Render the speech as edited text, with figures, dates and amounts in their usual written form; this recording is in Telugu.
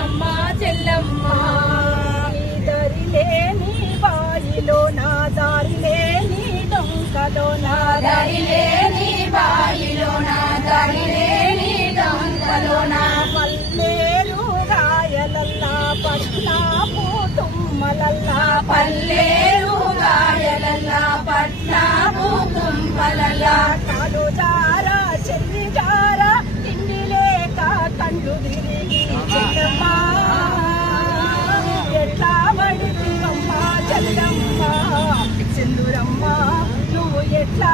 బతుకమ్మ చెల్లమ్మ దరి లేని బాయిలో నా దారి లేని డొంకలో నా దారి లేని బాయిలో నా దారి లేని డొంకలో నా పల్లేరు గాయలల్లా పట్నాపు తుమ్మలల్లా పల్లేరు గాయలల్లా పట్నాపు తుంపలల్లా కాలు జారా చెల్లి జారా తిండి లేక కండు తిరిగి చెల్లమ్మ ఎట్లా పడితివమ్మ చెల్లమ్మ సింధూరమ్మ నువ్వు ఎట్లా